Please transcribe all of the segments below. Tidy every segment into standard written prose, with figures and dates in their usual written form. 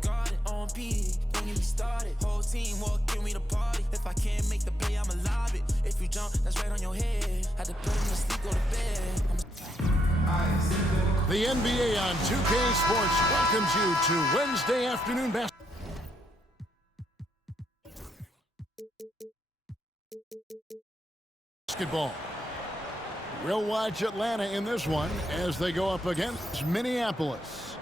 the garden on P. Don't get me started. Whole team walking me the party. If I can't make the play, I'ma lob it. If you jump, that's right on your head. Had to put him to sleep, go to bed. The NBA on 2K Sports welcomes you to Wednesday afternoon basketball. We'll watch Atlanta in this one as they go up against Minneapolis.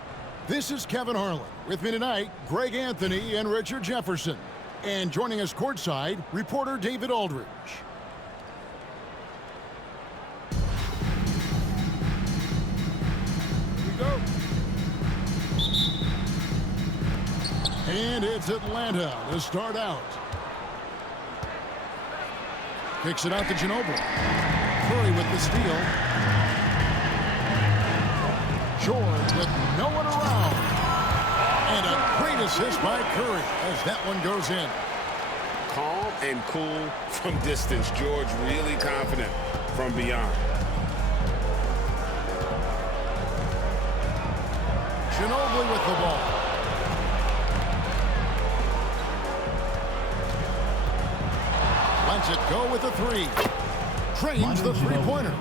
This is Kevin Harlan. With me tonight, Greg Anthony and Richard Jefferson. And joining us courtside, reporter David Aldridge. Go. And it's Atlanta to start out. Kicks it out to Ginobili. Curry with the steal. George with no one around. And a great assist by Curry as that one goes in. Calm and cool from distance. George really confident from beyond. Ginobili with the ball. Lets it go with a three. Trains the three-pointer.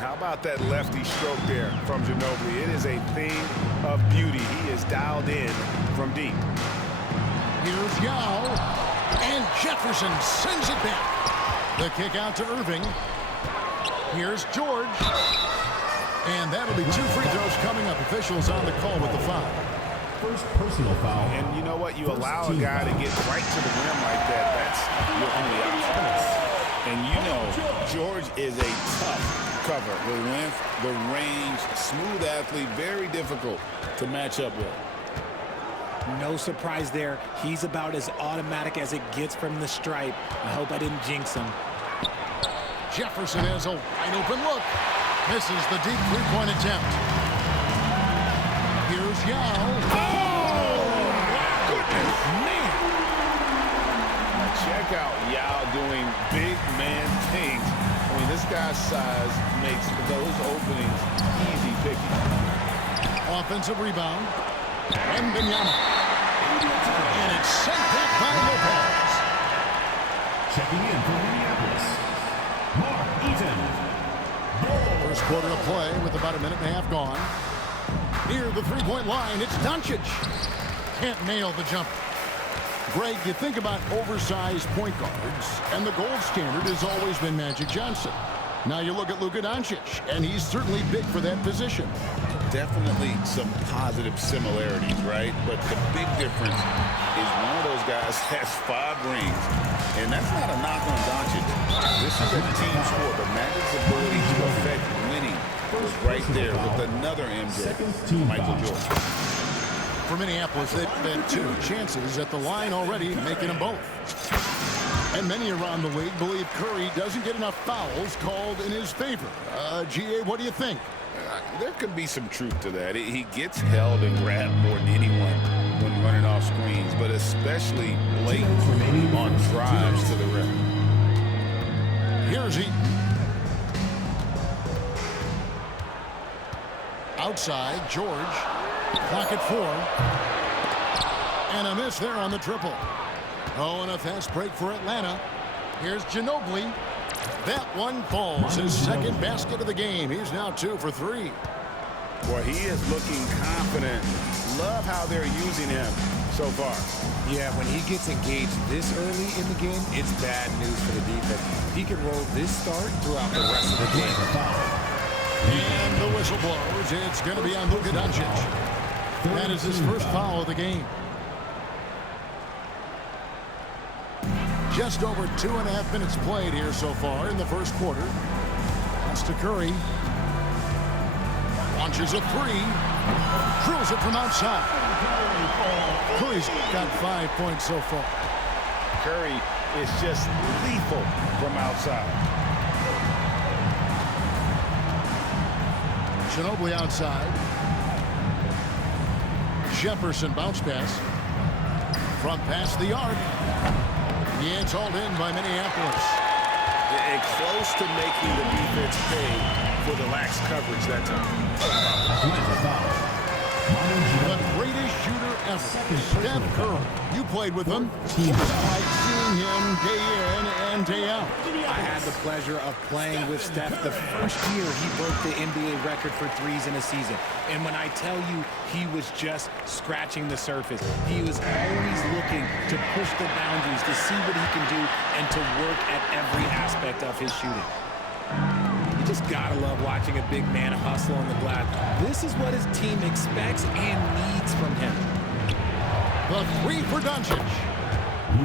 How about that lefty stroke there from Ginobili? It is a thing of beauty. He is dialed in from deep. Here's Yao. And Jefferson sends it back. The kick out to Irving. Here's George. And that'll be 2 free throws coming up. Officials on the call with the foul. First personal foul. And you know what? You allow a guy to get right to the rim like that. That's your only option. And you know, George is a tough cover. The length, the range, smooth athlete, very difficult to match up with. No surprise there. He's about as automatic as it gets from the stripe. I hope I didn't jinx him. Jefferson has a wide open look. Misses the deep three-point attempt. Here's Yao. Oh, goodness, man. Check out Yao doing big man things. I mean, this guy's size makes those openings easy picking. Offensive rebound. Wembanyama. And it's sent back by Lopez. Checking in for Minneapolis, Mark Eaton. First quarter of play with about a minute and a half gone. Near the three-point line, it's Doncic. Can't nail the jumper. Greg, you think about oversized point guards, and the gold standard has always been Magic Johnson. Now you look at Luka Doncic, and he's certainly big for that position. Definitely some positive similarities, right? But the big difference is one of those guys has 5 rings, and that's not a knock on Doncic. This is a team sport, but Magic's ability to affect winning was right there with another MJ, Michael Jordan. For Minneapolis, they've had 2 chances at the line already, making them both. And many around the league believe Curry doesn't get enough fouls called in his favor. GA, what do you think? There could be some truth to that. He gets held and grabbed more than anyone when running off screens, but especially late on drives to the rim. Here's Eaton. Outside, George. Clock at 4. And a miss there on the triple. Oh, and a fast break for Atlanta. Here's Ginobili. That one falls. His second basket of the game. He's now 2 for 3. Well, he is looking confident. Love how they're using him so far. Yeah, when he gets engaged this early in the game, it's bad news for the defense. He can roll this start throughout the rest of the game. And the whistle blows. It's going to be on Luka Doncic. That is his first foul of the game. Just over 2.5 minutes played here so far in the first quarter. Pass to Curry. Launches a 3. Drills it from outside. Curry's got 5 points so far. Curry is just lethal from outside. Ginobili outside. Jefferson bounce pass. Front pass the arc. Yeah, it's hauled in by Minneapolis. And close to making the defense pay for the lax coverage that time. The greatest shooter ever. Steph Curry. You played with him. It's like seeing him day in and day out. I had the pleasure of playing with Steph the first year he broke the NBA record for threes in a season. And when I tell you he was just scratching the surface, he was always looking to push the boundaries, to see what he can do, and to work at every aspect of his shooting. You just gotta love watching a big man hustle on the glass. This is what his team expects and needs from him. The three for Doncic.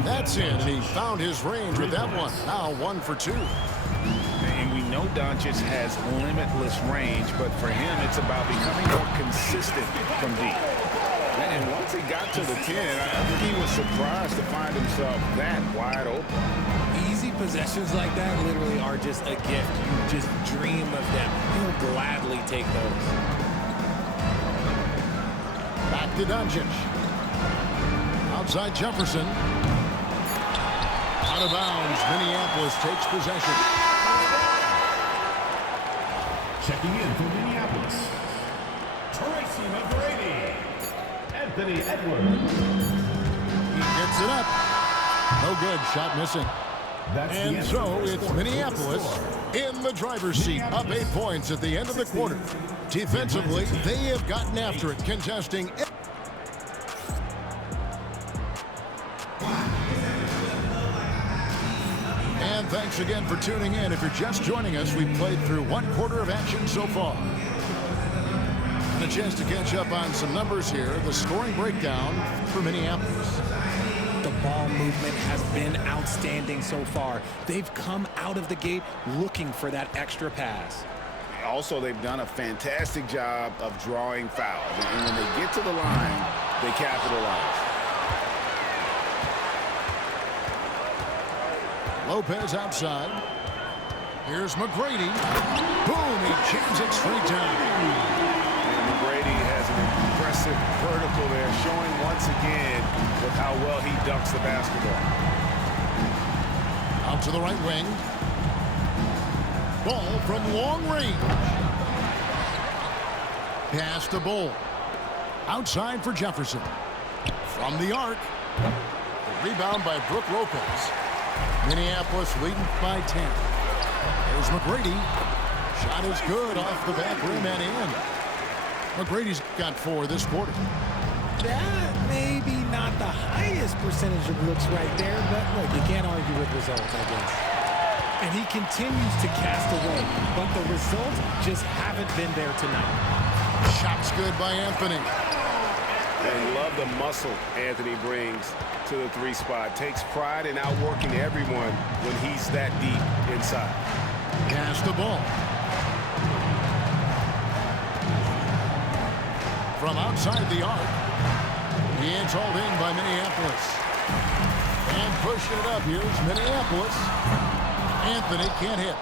That's in, and he found his range with that one. Now 1 for 2. And we know Doncic has limitless range, but for him, it's about becoming more consistent from deep. And once he got to the 10, I think he was surprised to find himself that wide open. Easy possessions like that literally are just a gift. You just dream of them. You'll gladly take those. Back to Doncic. Outside Jefferson. Out of bounds. Minneapolis takes possession. Checking in for Minneapolis, Tracy McGrady, Anthony Edwards. He gets it up. No good. Shot missing. And so it's Minneapolis in the driver's seat, up 8 points at the end of the quarter. Defensively, they have gotten after it, contesting. And thanks again for tuning in. If you're just joining us, we've played through 1 quarter of action so far. And a chance to catch up on some numbers here. The scoring breakdown for Minneapolis. The ball movement has been outstanding so far. They've come out of the gate looking for that extra pass. Also, they've done a fantastic job of drawing fouls. And when they get to the line, they capitalize. Lopez outside. Here's McGrady. Boom, he jams it straight down. And McGrady has an impressive vertical there, showing once again with how well he dunks the basketball. Out to the right wing. Ball from long range. Pass to Bull. Outside for Jefferson. From the arc. The rebound by Brook Lopez. Minneapolis leading by 10. There's McGrady. Shot is good off the back rim and in. McGrady's got 4 this quarter. That may be not the highest percentage of looks right there, but look, you can't argue with results, I guess. And he continues to cast away, but the results just haven't been there tonight. Shot's good by Anthony. And love the muscle Anthony brings to the 3 spot. Takes pride in outworking everyone when he's that deep inside. Pass the ball. From outside the arc. It's hauled in by Minneapolis. And pushing it up. Here's Minneapolis. Anthony can't hit.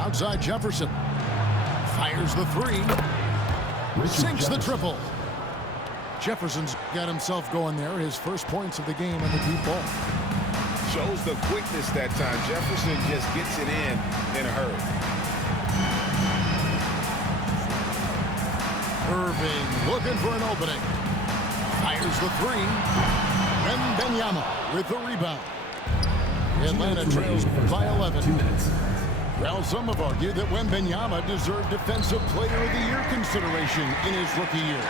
Outside Jefferson. Fires the 3. Sinks the triple. Jefferson's got himself going there. His first points of the game on the deep ball. Shows the quickness that time. Jefferson just gets it in a hurry. Irving looking for an opening. Fires the 3. Wembanyama with the rebound. Atlanta trails by 11. 2 minutes. Well, some have argued that Wembanyama deserved Defensive Player of the Year consideration in his rookie year.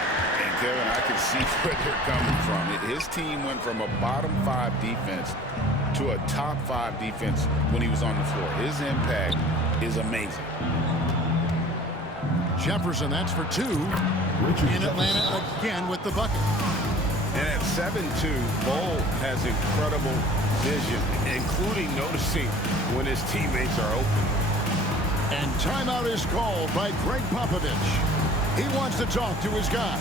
And Kevin, I can see where they're coming from. His team went from a bottom 5 defense to a top 5 defense when he was on the floor. His impact is amazing. Jefferson, that's for 2. In Atlanta again with the bucket. And at 7-2, Bull has incredible vision, including noticing when his teammates are open. And timeout is called by Greg Popovich. He wants to talk to his guys.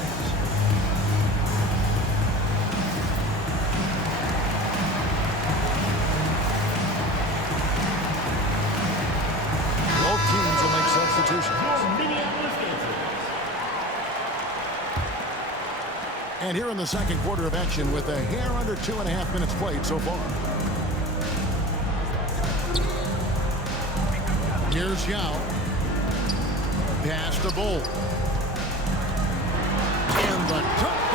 Both teams will make substitutions. And here in the second quarter of action with a hair under 2.5 minutes played so far. Here's Yao. Pass to Bull. And the dunk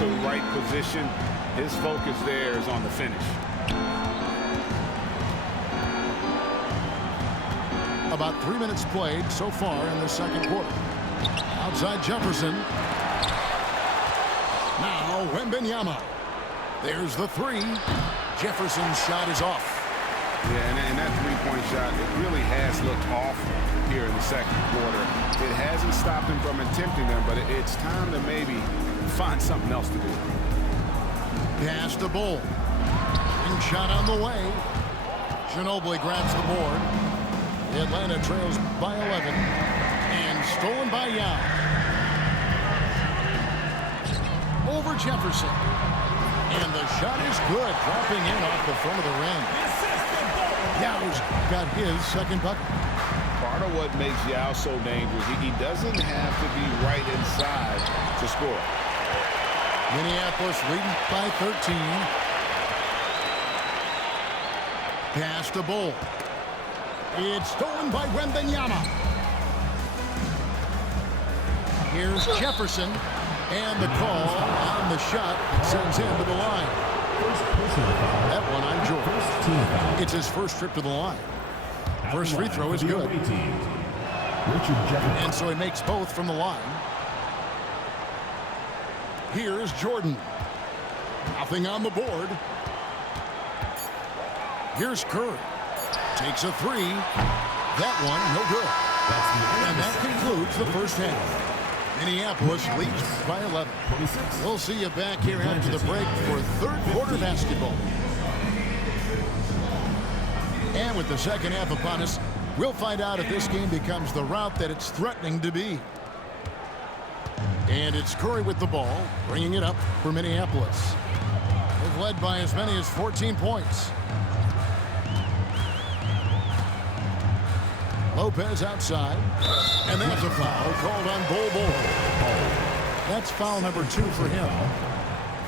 the right position. His focus there is on the finish. About 3 minutes played so far in the second quarter. Outside Jefferson. Now Wembanyama. There's the three. Jefferson's shot is off. Yeah, and that three-point shot, it really has looked off here in the second quarter. It hasn't stopped him from attempting them, but it's time to maybe find something else to do. Pass to Bull. And shot on the way. Ginobili grabs the board. Atlanta trails by 11. And stolen by Yao. Over Jefferson. And the shot is good, dropping in off the front of the rim. Yao's got his second bucket. Part of what makes Yao so dangerous, he doesn't have to be right inside to score. Minneapolis leading by 13. Pass to Bull. It's stolen by Wembanyama. Here's Jefferson. And the call on the shot sends him to the line. That one on George. It's his first trip to the line. First free throw is good. And so he makes both from the line. Here's Jordan. Nothing on the board. Here's Curry. Takes a three. That one, no good. And that concludes the first half. Minneapolis leads by 11. We'll see you back here after the break for third quarter basketball. And with the second half upon us, we'll find out if this game becomes the route that it's threatening to be. And it's Curry with the ball, bringing it up for Minneapolis. They've led by as many as 14 points. Lopez outside, and that's a foul called on Bull. That's foul number 2 for him.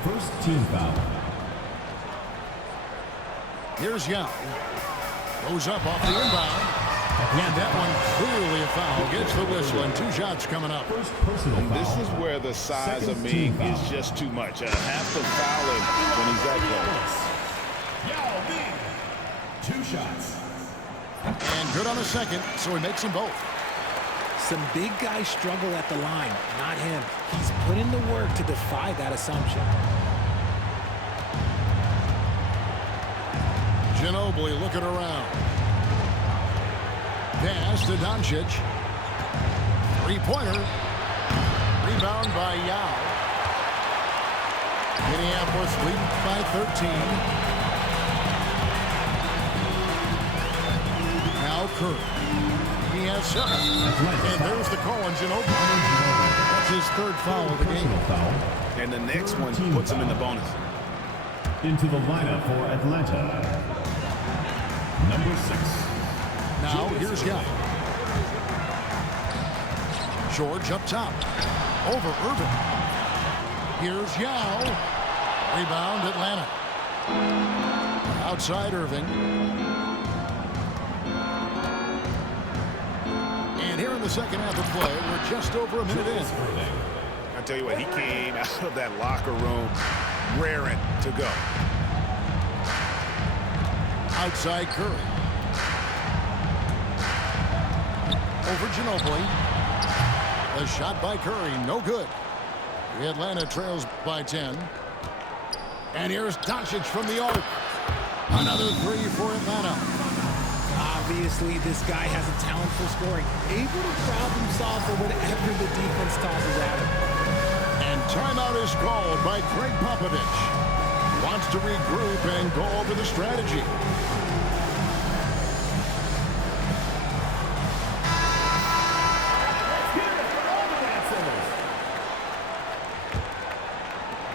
First team foul. Here's Yao. Goes up off the inbound, and that one clearly a foul. Gets the whistle, and 2 shots coming up. First personal foul. This is where the size of Ming is just too much. Have to foul him when he's that close. Yao Ming. 2 shots. And good on the second, so he makes them both. Some big guys struggle at the line, not him. He's put in the work to defy that assumption. Ginobili looking around. Pass to Doncic. Three-pointer. Rebound by Yao. Minneapolis leading by 13. Curry. He has 7. And there's the call on Ginobili. That's his third foul of the game. And the next one puts him in the bonus. Into the lineup for Atlanta. Number 6. Now here's Yao. George up top. Over Irving. Here's Yao. Rebound Atlanta. Outside Irving. Here in the second half of play, we're just over a minute in. I tell you what, he came out of that locker room raring to go. Outside Curry. Over Ginobili. A shot by Curry, no good. The Atlanta trails by 10. And here's Doncic from the arc. Another 3 for Atlanta. Obviously, this guy has a talent for scoring, able to problem solve for whatever the defense tosses at him. And timeout is called by Greg Popovich. Wants to regroup and go over the strategy.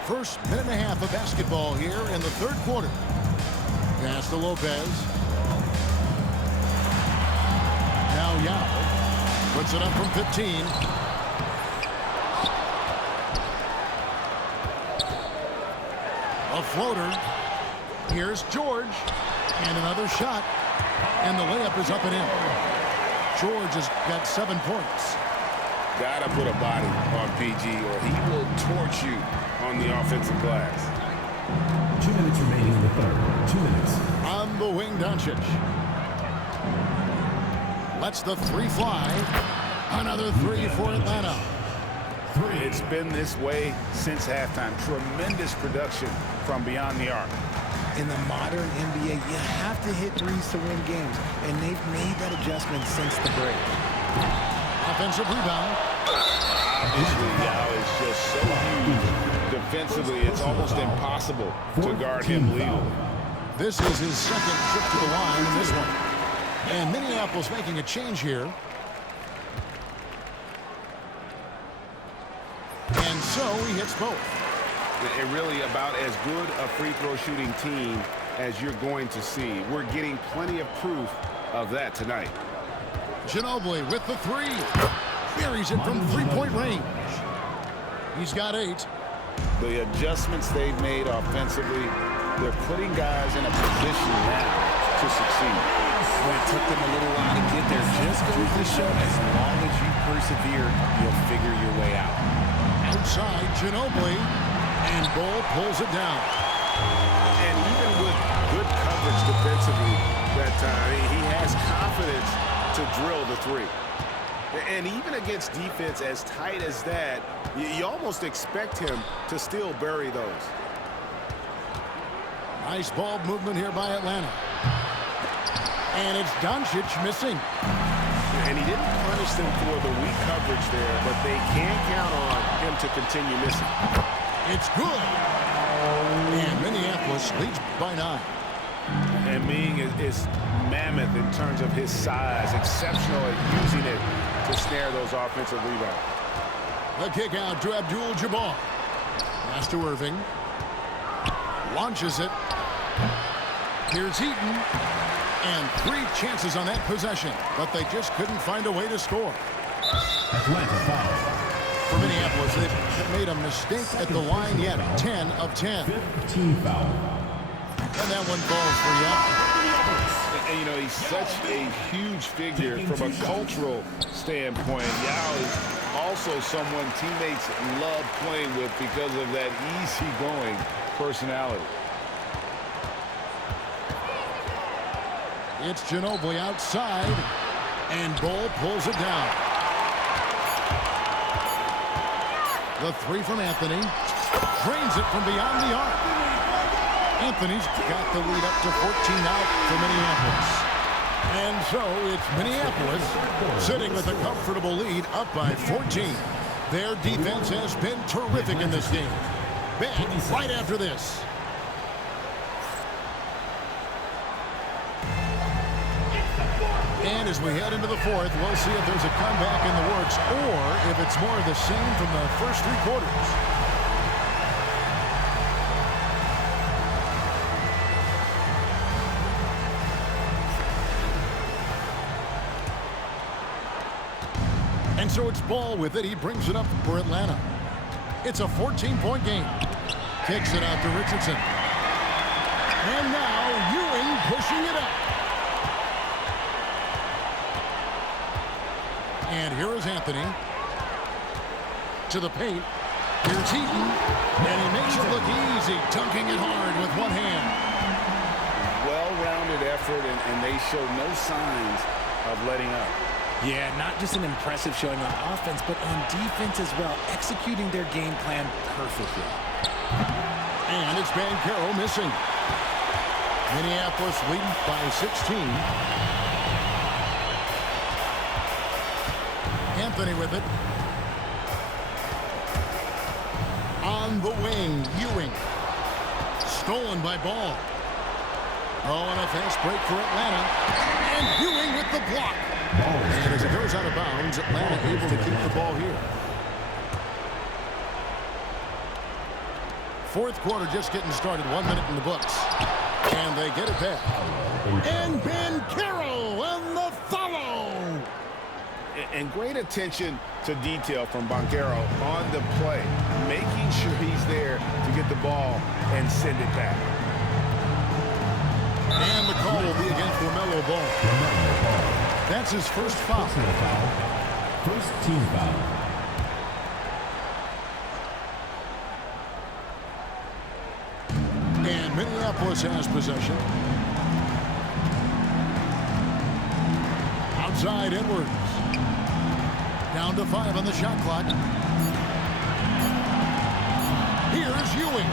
First minute and a half of basketball here in the third quarter. Pass to Lopez. Now Yao puts it up from 15. A floater. Here's George. And another shot. And the layup is up and in. George has got 7 points. Gotta put a body on PG or he will torch you on the offensive glass. 2 minutes remaining in the third. 2 minutes. On the wing, Doncic. Lets the three fly. Another three for Atlanta. It's been this way since halftime. Tremendous production from beyond the arc. In the modern NBA, you have to hit threes to win games, and they've made that adjustment since the break. Offensive rebound. Obviously, Yao is just so huge. Defensively, it's almost impossible to guard him legally. This is his second trip to the line in this one. And Minneapolis making a change here. And so he hits both. And really about as good a free throw shooting team as you're going to see. We're getting plenty of proof of that tonight. Ginobili with the three. Buries it from three-point range. He's got 8. The adjustments they've made offensively, they're putting guys in a position now to succeed. Well, it took them a little while to get there. Just goes to show, as long as you persevere, you'll figure your way out. Outside, Ginobili. And Ball pulls it down. And even with good coverage defensively that time, he has confidence to drill the three. And even against defense as tight as that, you almost expect him to still bury those. Nice ball movement here by Atlanta. And it's Doncic missing. And he didn't punish them for the weak coverage there, but they can count on him to continue missing. It's good. And Minneapolis leads by 9. And Ming is mammoth in terms of his size, exceptional at using it to snare those offensive rebounds. The kick out to Abdul-Jabbar. Pass to Irving. Launches it. Here's Eaton. And 3 chances on that possession, but they just couldn't find a way to score. Atlanta foul. For Minneapolis, they have made a mistake at the line yet. 10 of 10. 15 foul. And that one falls for Yao. And, you know, he's such a huge figure from a cultural standpoint. Yao is also someone teammates love playing with because of that easygoing personality. It's Ginobili outside, and Ball pulls it down. The three from Anthony. Drains it from beyond the arc. Anthony's got the lead up to 14 out for Minneapolis. And so it's Minneapolis sitting with a comfortable lead up by 14. Their defense has been terrific in this game. Back right after this. And as we head into the fourth, we'll see if there's a comeback in the works or if it's more of the same from the first 3 quarters. And so it's Ball with it. He brings it up for Atlanta. It's a 14-point game. Kicks it out to Richardson. And now Ewing pushing it up. And here is Anthony. To the paint. Here's Heaton. And he makes it look easy, dunking it hard with one hand. Well-rounded effort, and they show no signs of letting up. Yeah, not just an impressive showing on offense, but on defense as well, executing their game plan perfectly. And it's Banchero missing. Minneapolis leading by 16. Anthony with it. On the wing, Ewing. Stolen by Ball. Oh, and a fast break for Atlanta. And Ewing with the block. And as it goes out of bounds, Atlanta able to keep the ball here. Fourth quarter just getting started. 1 minute in the books. And they get it back. And Banchero and the follow. And great attention to detail from Banchero on the play, making sure he's there to get the ball and send it back. And the call will be against LaMelo Ball. That's his first foul. First team foul. Minneapolis has possession. Outside Edwards. Down to 5 on the shot clock. Here's Ewing.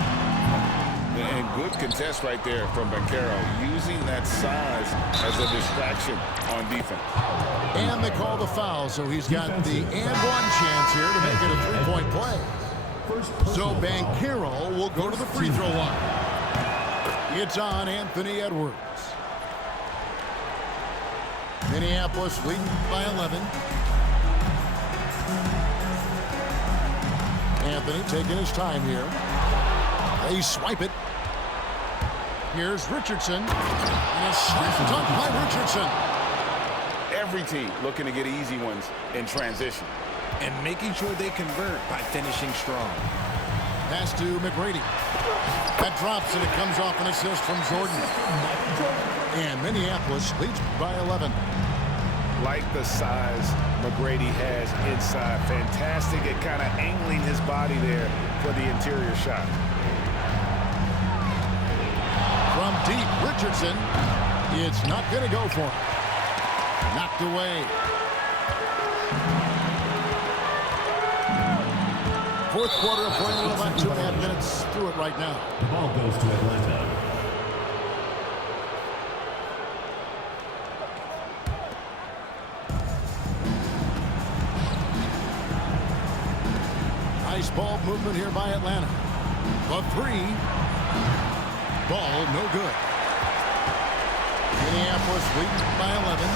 And good contest right there from Banchero, using that size as a distraction on defense. And they call the foul, so he's got the and one chance here to make it a three-point play. So Banchero will go to the free throw line. It's on Anthony Edwards. Minneapolis leading by 11. Anthony taking his time here. They swipe it. Here's Richardson. And a slam dunk by Richardson. Every team looking to get easy ones in transition. And making sure they convert by finishing strong. Pass to McGrady. That drops and it comes off an assist from Jordan. And Minneapolis leads by 11. Like the size McGrady has inside. Fantastic at kind of angling his body there for the interior shot. From deep, Richardson. It's not going to go for him. Knocked away. Fourth quarter of play, about 2.5 minutes through it right now. The ball goes to Atlanta. Nice ball movement here by Atlanta. The three. Ball no good. Minneapolis leading by 11.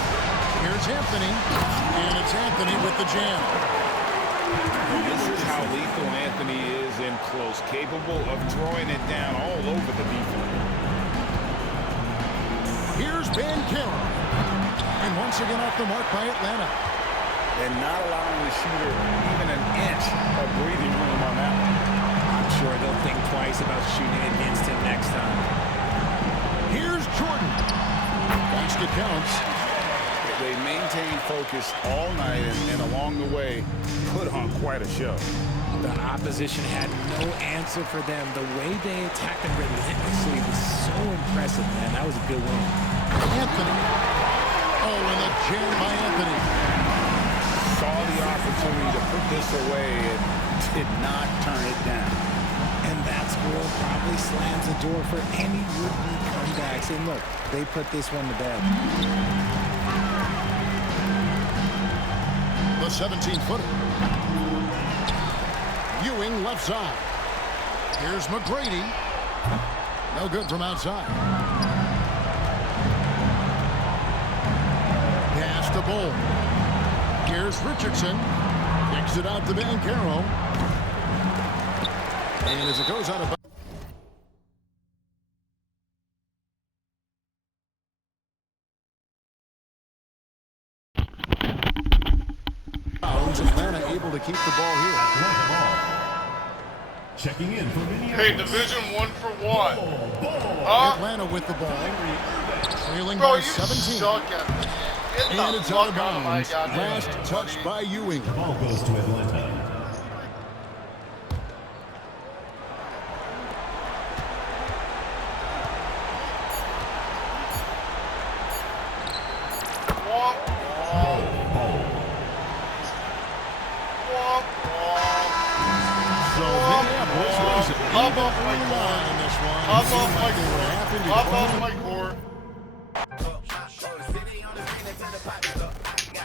Here's Anthony. And it's Anthony with the jam. This is how lethal Anthony is in close, capable of throwing it down all over the defense. Here's Banchero. And once again off the mark by Atlanta. And not allowing the shooter even an inch of breathing room on that one. I'm sure they'll think twice about shooting against him next time. Here's Jordan. Basket counts. They maintained focus all night and along the way put on quite a show. The opposition had no answer for them. The way they attacked them relentlessly was so impressive, man. That was a good win. Anthony. Oh, and a jam by Anthony. Saw the opportunity to put this away and did not turn it down. And that score probably slams the door for any would-be comebacks. And look, they put this one to bed. The 17-footer. Ewing left side. Here's McGrady. No good from outside. Pass to Bull. Here's Richardson. Kicks it out to Banchero. And as it goes out of bounds, Atlanta able to keep the ball here. Atlanta ball. Checking in for Minneapolis. Hey, Division 1 for 1. Huh? Atlanta with the ball. Trailing Bro, by you 17. suck at the game. Get And the it's out of fuck out of my bounds. goddamn Last game, touch buddy. by Ewing. The ball goes to Atlanta. Womp, womp. Womp, womp. So Minneapolis was Up even off my early on in this one. Up It seemed off my like they were happy to Up go off in. my